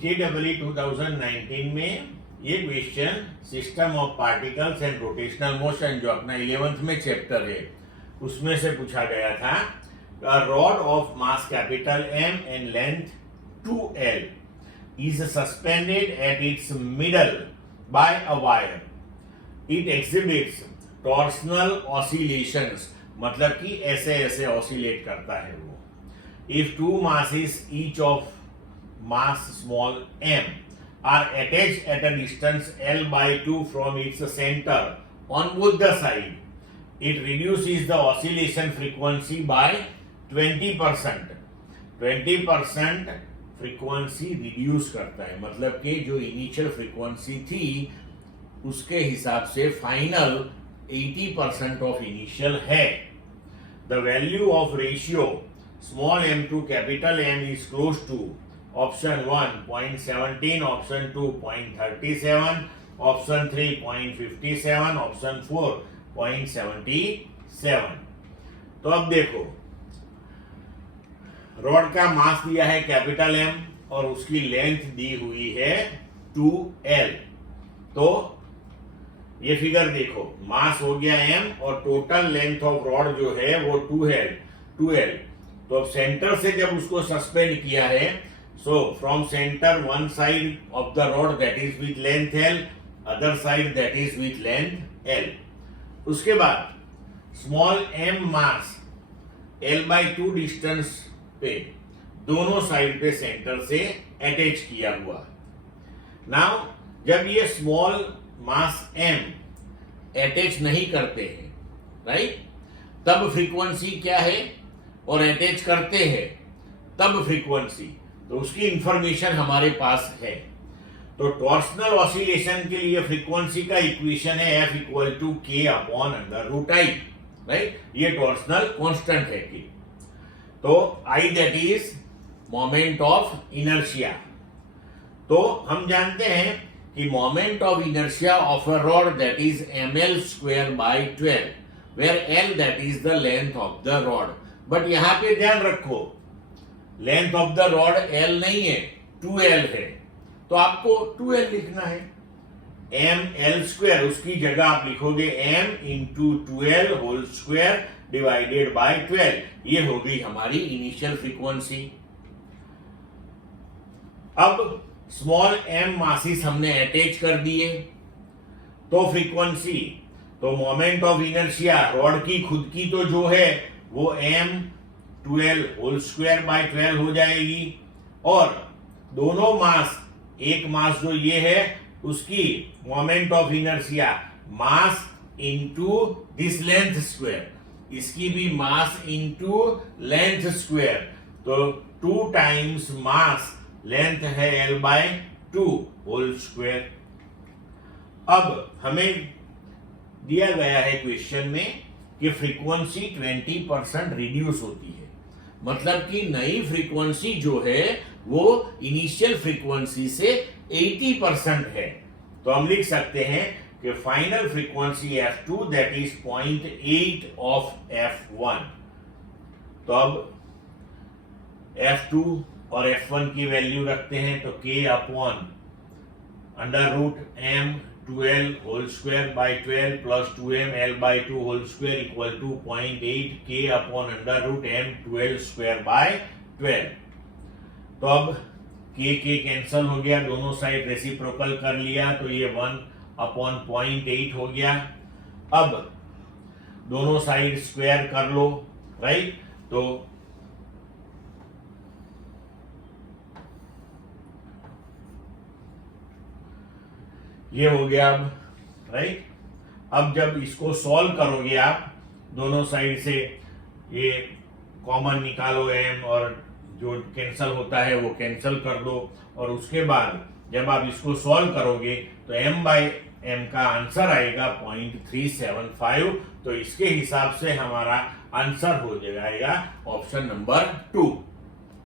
JEE 2019 में ये question system of particles and rotational motion जो अपना 11th में चैप्टर है उसमें से पूछा गया था। A rod of mass capital M and length 2L is suspended at its middle by a wire. It exhibits torsional oscillations, मतलब कि ऐसे ऐसे oscillate करता है वो। If two masses each of mass small m are attached at a distance L by 2 from its center on both the side, it reduces the oscillation frequency by 20%. 20% frequency reduce करता है, मतलब कि जो initial frequency थी उसके हिसाब से final 80% of initial है। The value of ratio small m to capital M is close to option 1 0.17, option 2 0.37, option 3 0.57, option 4 0.77। तो अब देखो, रॉड का मास दिया है कैपिटल M और उसकी लेंथ दी हुई है 2L। तो ये फिगर देखो, मास हो गया M और टोटल लेंथ ऑफ रॉड जो है वो 2L। तो अब सेंटर से जब उसको सस्पेंड किया है, so from centre one side of the rod that is with length L, other side that is with length L। उसके बाद स्मॉल m मास L/2 डिस्टेंस पे दोनों साइड पे सेंटर से अटैच किया हुआ। नाउ जब ये स्मॉल मास m अटैच नहीं करते हैं, राइट, तब फ्रीक्वेंसी क्या है, और अटैच करते हैं तब फ्रीक्वेंसी, तो उसकी इंफॉर्मेशन हमारे पास है। तो टॉर्सनल ऑसिलेशन के लिए फ्रीक्वेंसी का इक्वेशन है F = K/√I, राइट। ये टॉर्सनल कांस्टेंट है कि, तो I that is moment of inertia. तो हम जानते हैं कि moment of inertia of a rod that is ml²/12, where L that is the length of the rod. But यहां पे ध्यान रखो, length of the rod L नहीं है, 2L है, तो आपको 2L लिखना है। ml², उसकी जगह आप लिखोगे m × 2L whole square divided by 12। ये हो गई हमारी इनिशियल फ्रीक्वेंसी। अब स्मॉल m मासिस हमने अटैच कर दिए, तो फ्रीक्वेंसी, तो मोमेंट ऑफ इनर्शिया रॉड की खुद की तो जो है वो m12 होल स्क्वायर बाय 12 हो जाएगी, और दोनों मास, एक मास जो ये है उसकी moment of inertia mass into this length square, इसकी भी मास इनटू लेंथ स्क्वायर, तो 2 टाइम्स मास, लेंथ है L/2 होल स्क्वायर। अब हमें दिया गया है क्वेश्चन में कि फ्रीक्वेंसी 20% रिड्यूस होती है, मतलब कि नई फ्रीक्वेंसी जो है वो इनिशियल फ्रीक्वेंसी से 80% है। तो हम लिख सकते हैं कि final frequency F2 that is 0.8 of F1। तो अब F2 और F1 की वैल्यू रखते हैं, तो K/√m12 whole square by 12 plus 2m L/2 whole square equal to 0.8 K/√m12² by 12। तो अब K कैंसल हो गया, दोनों साइड रेसिप्रोकल कर लिया, तो ये 1/0.8 हो गया। अब दोनों साइड स्क्वायर कर लो, राइट, तो ये हो गया अब, राइट। अब जब इसको सॉल्व करोगे आप, दोनों साइड से ये कॉमन निकालो m, और जो कैंसल होता है वो कैंसल कर दो, और उसके बाद जब आप इसको सॉल्व करोगे तो m/m का आंसर आएगा 0.375। तो इसके हिसाब से हमारा आंसर हो जाएगा ऑप्शन नंबर 2।